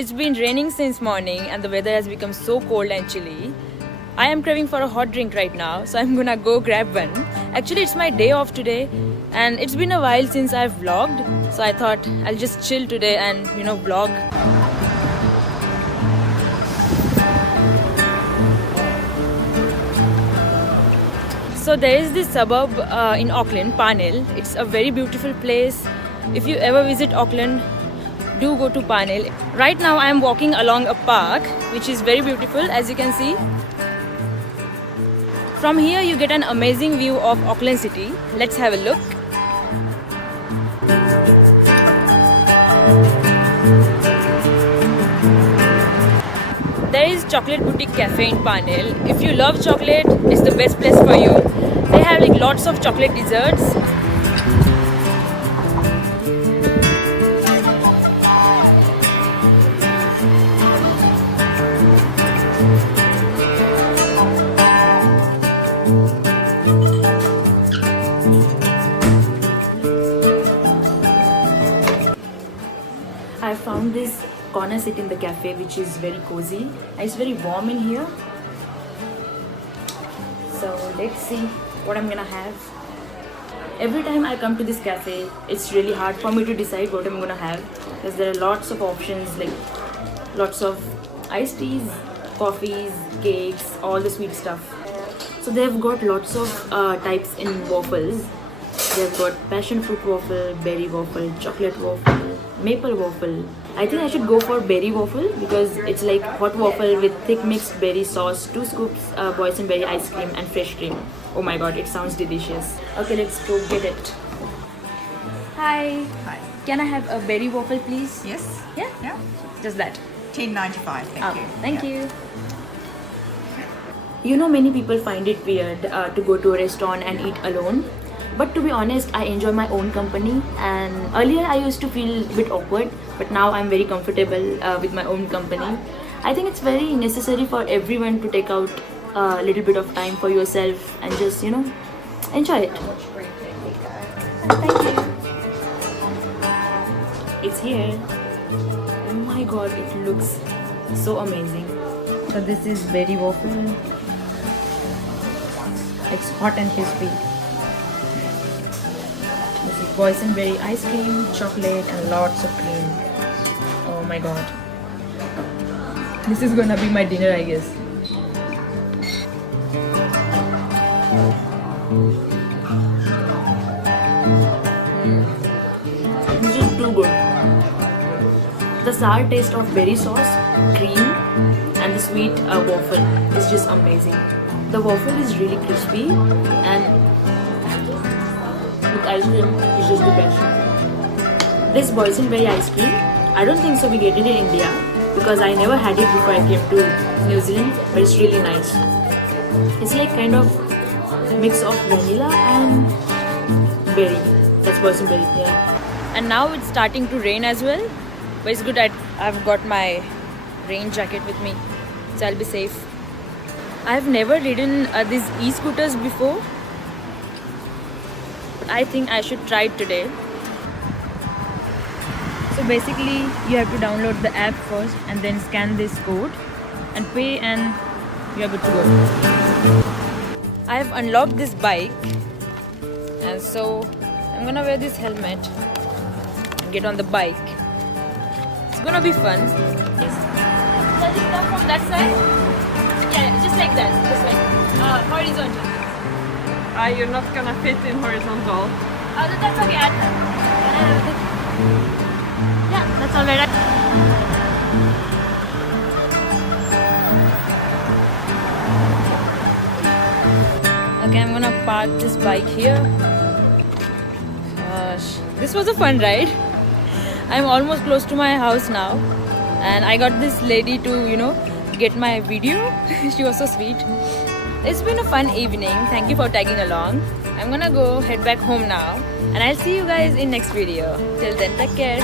It's been raining since morning and the weather has become so cold and chilly. I am craving for a hot drink right now, so I'm gonna go grab one. Actually, it's my day off today and it's been a while since I've vlogged, so I thought I'll just chill today and vlog. So there is this suburb in Auckland, Parnell. It's a very beautiful place. If you ever visit Auckland, do go to Parnell. Right now I am walking along a park which is very beautiful, as you can see. From here you get an amazing view of Auckland city. Let's have a look. There is Chocolate Boutique Cafe in Parnell. If you love chocolate, it's the best place for you. They have like lots of chocolate desserts. I found this corner seat in the cafe which is very cozy and it's very warm in here. So let's see what I'm gonna have. Every time I come to this cafe, it's really hard for me to decide what I'm gonna have because there are lots of options, like lots of iced teas, coffees, cakes, all the sweet stuff. So they've got lots of types in waffles. They've got passion fruit waffle, berry waffle, chocolate waffle, maple waffle. I think I should go for berry waffle because it's like hot waffle with thick mixed berry sauce, 2 scoops boysenberry ice cream and fresh cream. Oh my god, it sounds delicious. Okay, let's go get it. Hi. Hi. Can I have a berry waffle please? Yes. Yeah? Yeah. Just that. $10.95. Thank you. Thank Yeah. you. Many people find it weird to go to a restaurant and eat alone. But to be honest, I enjoy my own company, and earlier I used to feel a bit awkward, but now I'm very comfortable with my own company. I think it's very necessary for everyone to take out a little bit of time for yourself and just, enjoy it. Thank you. It's here. Oh my god, it looks so amazing. So this is berry waffle. It's hot and crispy. This is boysenberry ice cream, chocolate and lots of cream. Oh my god. This is gonna be my dinner, I guess. This is too good. The sour taste of berry sauce, cream and the sweet waffle is just amazing. The waffle is really crispy and with ice cream is just the best. This boysenberry ice cream, I don't think so we get it in India because I never had it before I came to New Zealand, but it's really nice. It's like kind of mix of vanilla and berry. That's boysenberry, yeah. And now it's starting to rain as well, but it's good I've got my rain jacket with me, so I'll be safe. I've never ridden these e-scooters before. I think I should try it today. So basically you have to download the app first and then scan this code and pay and you are good to go. I have unlocked this bike and so I'm gonna wear this helmet and get on the bike. It's gonna be fun. Does it come from that side? Yeah, just like that. Just like horizontal. You're not gonna fit in horizontal. Oh, that's okay. Yeah, that's alright. Okay, I'm gonna park this bike here. Gosh, this was a fun ride. I'm almost close to my house now, and I got this lady to, get my video. She was so sweet. It's been a fun evening. Thank you for tagging along. I'm gonna go head back home now and I'll see you guys in next video. Till then, take care.